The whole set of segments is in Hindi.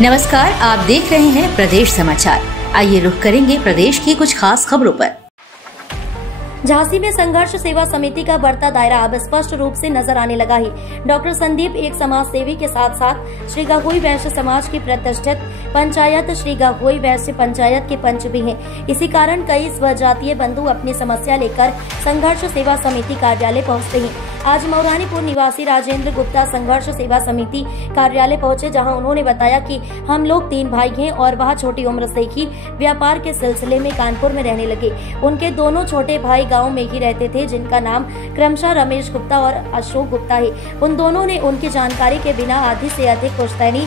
नमस्कार, आप देख रहे हैं प्रदेश समाचार। आइए रुख करेंगे प्रदेश की कुछ खास खबरों पर। झांसी में संघर्ष सेवा समिति का बढ़ता दायरा अब स्पष्ट रूप से नजर आने लगा है। डॉक्टर संदीप एक समाज सेवी के साथ साथ श्री गहोई वैश्य समाज की प्रतिष्ठित पंचायत श्री गहोई वैश्य पंचायत के पंच भी हैं। इसी कारण कई स्वजातीय बंधु अपनी समस्या लेकर संघर्ष सेवा समिति कार्यालय पहुंचते हैं। आज मौरानीपुर निवासी राजेंद्र गुप्ता संघर्ष सेवा समिति कार्यालय पहुंचे, जहां उन्होंने बताया कि हम लोग 3 भाई हैं और वह छोटी उम्र से ही व्यापार के सिलसिले में कानपुर में रहने लगे। उनके दोनों छोटे भाई गांव में ही रहते थे, जिनका नाम क्रमशः रमेश गुप्ता और अशोक गुप्ता है। उन दोनों ने उनकी जानकारी के बिना आधी से अधिक पुश्तैनी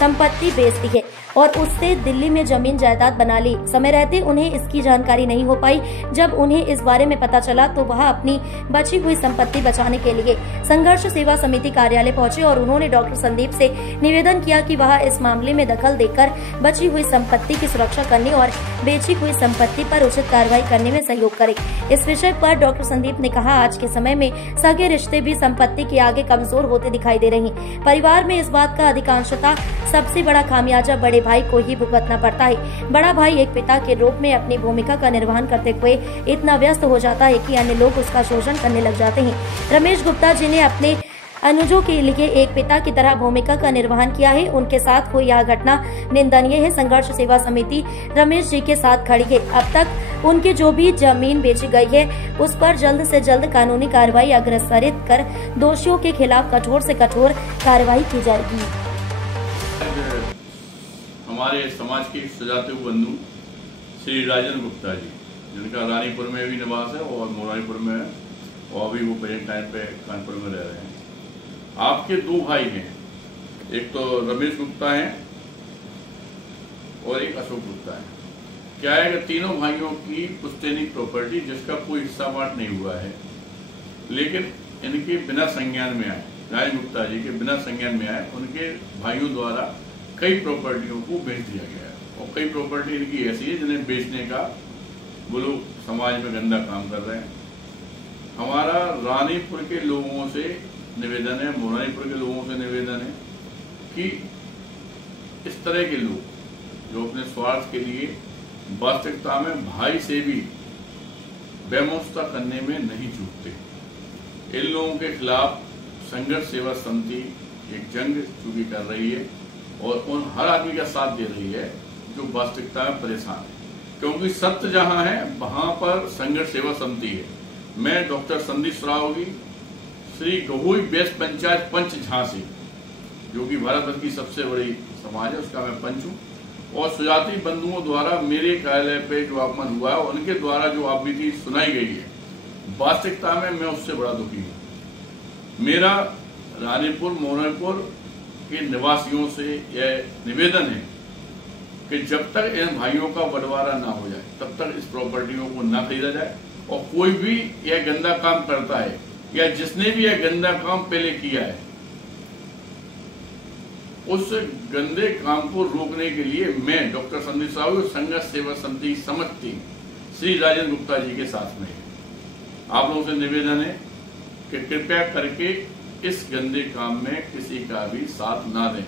संपत्ति बेच दी है और उससे दिल्ली में जमीन जायदाद बना ली। समय रहते उन्हें इसकी जानकारी नहीं हो पाई। जब उन्हें इस बारे में पता चला तो वह अपनी बची हुई संपत्ति बचाने के लिए संघर्ष सेवा समिति कार्यालय पहुंचे और उन्होंने डॉक्टर संदीप से निवेदन किया कि वह इस मामले में दखल देकर बची हुई संपत्ति की सुरक्षा करने और बेची हुई संपत्ति पर उचित कार्रवाई करने में सहयोग करे। इस विषय पर डॉक्टर संदीप ने कहा, आज के समय में सगे रिश्ते भी संपत्ति के आगे कमजोर होते दिखाई दे रहे हैं। परिवार में इस बात का अधिकांशतः सबसे बड़ा खामियाजा बड़े भाई को ही भुगतना पड़ता है। बड़ा भाई एक पिता के रूप में अपनी भूमिका का निर्वहन करते हुए इतना व्यस्त हो जाता है कि अन्य लोग उसका शोषण करने लग जाते हैं। रमेश गुप्ता जी ने अपने अनुजों के लिए एक पिता की तरह भूमिका का निर्वहन किया है। उनके साथ हुई यह घटना निंदनीय है। संघर्ष सेवा समिति रमेश जी के साथ खड़ी है। अब तक उनकी जो भी जमीन बेची गई है उस पर जल्द से जल्द कानूनी कार्रवाई अग्रसरित कर दोषियों के खिलाफ कठोर से कठोर कार्रवाई की जाएगी। हमारे समाज के स्वजातीय बंधु श्री राजेंद्र गुप्ता जी, जिनका रानीपुर में भी निवास है और मोरानीपुर में है, और अभी वो प्रेजेंट टाइम पे कानपुर में रह रहे हैं। आपके 2 भाई हैं, एक तो रमेश गुप्ता है और एक अशोक गुप्ता है। क्या है कि तीनों भाइयों की पुश्तैनी प्रॉपर्टी जिसका कोई हिस्सा बांट नहीं हुआ है, लेकिन इनके बिना संज्ञान में आए, राजेंद्र गुप्ता जी के बिना संज्ञान में आए, उनके भाइयों द्वारा कई प्रॉपर्टियों को बेच दिया गया है। और कई प्रॉपर्टी इनकी ऐसी है जिन्हें बेचने का वो लोग समाज में गंदा काम कर रहे हैं। हमारा रानीपुर के लोगों से निवेदन है, मोरानीपुर के लोगों से निवेदन है कि इस तरह के लोग जो अपने स्वार्थ के लिए वास्तविकता में भाई से भी बेमौसता करने में नहीं चूकते, इन लोगों के खिलाफ संघर्ष सेवा समिति एक जंग चूंकि कर रही है और उन हर आदमी का साथ दे रही है जो वास्तविकता में परेशान है, क्योंकि सत्य जहां है वहां पर संघर्ष सेवा समिति है। मैं डॉक्टर संदीप श्रावगी श्री गहोई वैश्य पंचायत पंच झांसी, जो कि भारत भर की सबसे बड़ी समाज है, उसका मैं पंच हूँ। और सुजातीय बंधुओं द्वारा मेरे कार्यालय पे जो अपमान हुआ है, उनके द्वारा जो आपबीती सुनाई गई है, वास्तविकता में मैं उससे बड़ा दुखी हूँ। मेरा रानीपुर मोरानीपुर के निवासियों से यह निवेदन है कि जब तक इन भाइयों का बंटवारा ना हो जाए तब तक इस प्रॉपर्टियों को ना खरीदा जाए। और कोई भी यह गंदा काम करता है या जिसने भी यह गंदा काम पहले किया है, उस गंदे काम को रोकने के लिए मैं डॉक्टर संदीप साहू संघर्ष सेवा समिति समझती श्री राजेंद्र गुप्ता जी के साथ में आप लोगों से निवेदन है कि कृपया करके इस गंदे काम में किसी का भी साथ ना दें।